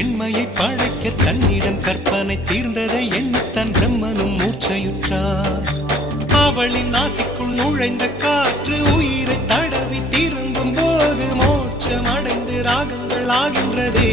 பெண்மையை படைக்க தன்னிடம் கற்பனை தீர்ந்ததை எண்ணித்தான் பிரம்மனும் மூர்ச்சையுற்றார். அவளின் நாசிக்குள் நுழைந்த காற்று உயிரை தடவி திரும்பும் போது மோட்சம் அடைந்து ராகங்கள் ஆகின்றதே.